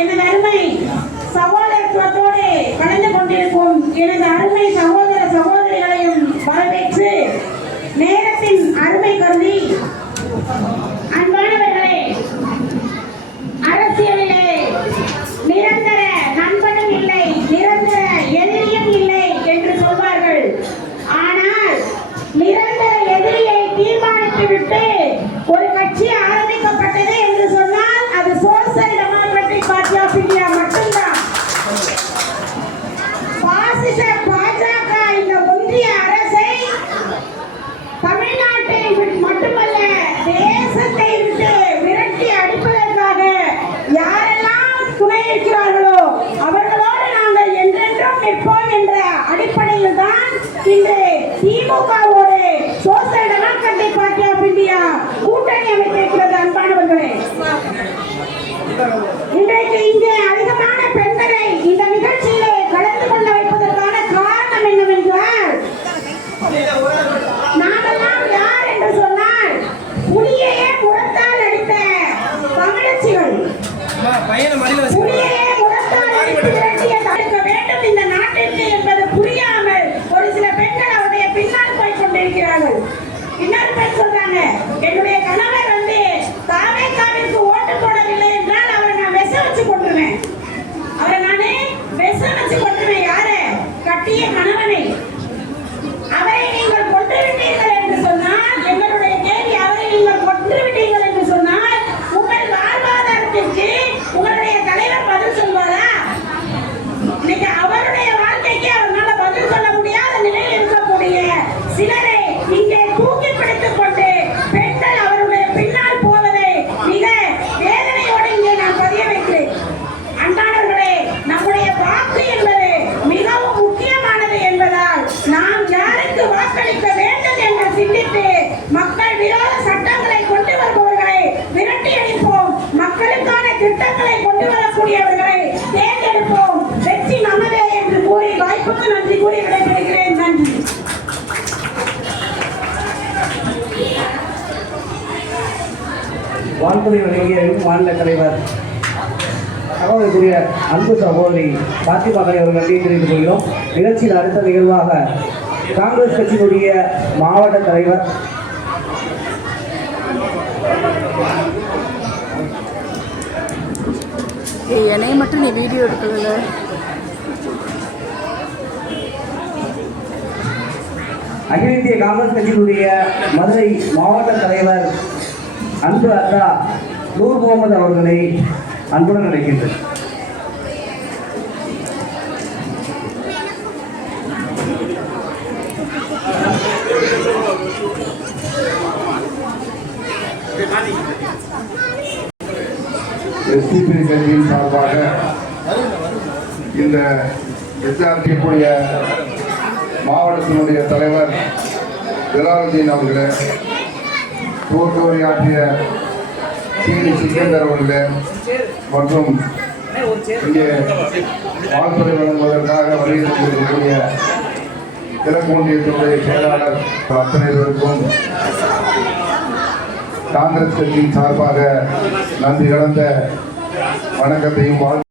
எனது அருமை சகோதரத்துவத்தோடு கலந்து கொண்டிருக்கும் எனது அருமை சகோதர சகோதரிகளையும் வரவேற்று நேரத்தின் அருமை கருதி அன்பானவர்களே, அரசியலிலே நிரந்தர நண்பனும் இல்லை, நிரந்தர எதிரியும் இல்லை என்று சொல்வார்கள். ஆனால் நிரந்தர எதிரியை தீர்மானித்துவிட்டு ஒரு கட்சி ஆரம்பிக்கப்பட்டது என்று சொன்னால் அது social democratic party of India மட்டும்தான். பாசிச பாஜக இந்த ஒன்றிய அரசை தமிழ்நாட்டை மட்டுமல்ல தேசத்தை விட்டு விரட்டி அடிப்பதற்காக யாரெல்லாம் துணை இருக்கிறார்களோ அவர்களோடு நாங்கள் என்றென்றும் நிற்போம் என்ற அடிப்படையில் தான் இன்று திமுகவோடு social democratic party of India கூட்டணி அமைத்திருக்கிறது. அன்பானவர்களே, இன்றைக்கு இங்கே அதிகமான பெண்களை இந்த நிகழ்ச்சியிலே கலந்து கொள்ள வைப்பதற்கான காரணம் என்னவென்றால், நாமெல்லாம் யார் என்று சொன்னால் புலியையே முரத்தால் அடித்த தமிழச்சிகள், புலியையே முரத்தால் அடித்து விரட்டிய தடுக்க வேண்டும் இந்த நாட்டிற்கு என்பது புரியாமல் ஒரு சில பெண்கள் அவருடைய பின்னால் போய் கொண்டிருக்கிறார்கள். இன்னொரு பெண் சொல்றாங்க, என்னுடைய கணவர் வந்து தாவேக்காவிற்கு ஓட்டு போடவில்லை என்றால் அவரை நான் விஷம் வச்சு கொண்டுருவேன், அவரை நானே விஷம் வச்சு கொண்டுருவேன். யாரு? கட்டிய கணவனை. அவரை நீங்கள் கொன்று விட்டீர்கள் என்று சொன்னால், எங்களுடைய கேள்வி, அவரை நீங்கள் கொன்று விட்டீர்கள் என்று சொன்னால் உங்கள் வாழ்வாதாரத்திற்கு உங்களுடைய தலைவர் பதில் சொல்வாரா? இன்னைக்கு அவருடைய வாழ்க்கைக்கு அவரால் பதில் சொல்ல முடியாத நிலையில் இருக்கக்கூடிய சிலரை இங்கே தூக்கி பிடித்துக் கொண்டு பெண்கள் அவருடைய பின்னால் போவதை மிக வேதனையோடு இங்கே நான் பதிய வைக்கிறேன். அன்பானவர்களே, நம்முடைய வாக்கு என்பது மிகவும் முக்கியமானது என்பதால் நாம் யாருக்கு வாக்களிக்க வேண்டும் என்று சிந்தித்து மக்கள் விரோத சட்டங்களை கொண்டு வருபவர்களை விரட்டி அடிப்போம், மக்களுக்கான திட்டங்களை கொண்டு வரக்கூடியவர்களை தேர்ந்தெடுப்போம், வெற்றி நமதே என்று கூறி வாய்ப்புக்கு நன்றி கூறி விடைபெறுகிறேன். நன்றி. வாழ்த்துறை வழங்கிய மாநில தலைவர் தகவலுக்குரிய அன்பு சகோதரி பாத்திமா அவர்கள் நன்றி தெரிவித்துக் கொள்கிறோம். நிகழ்ச்சியில் அடுத்த நிகழ்வாக காங்கிரஸ் கட்சியினுடைய மாவட்ட தலைவர் என்னை மட்டும் நீ வீடியோ எடுக்கல. அகில இந்திய காங்கிரஸ் கட்சியினுடைய மதுரை மாவட்ட தலைவர் அன்பு அக்கா நூர் முகமது அவர்களை அன்புடன் நினைக்கின்றேன். எஸ்டிபி கட்சியின் சார்பாக இந்த எச்ஆர்டியுடைய மாவட்டத்தினுடைய தலைவர் ஜலாலுதீன் அவர்களே, துவக்கவுரையாற்றிய சீனி சிக்கந்தர் அவர்களே மற்றும் இங்கே வாழ்த்துறை வழங்குவதற்காக வருகின்ற கிழக்கு ஒன்றியத்தினுடைய செயலாளர் அத்தனை பேருக்கும் காங்கிரஸ் கட்சியின் சார்பாக நன்றி கலந்த வணக்கத்தையும்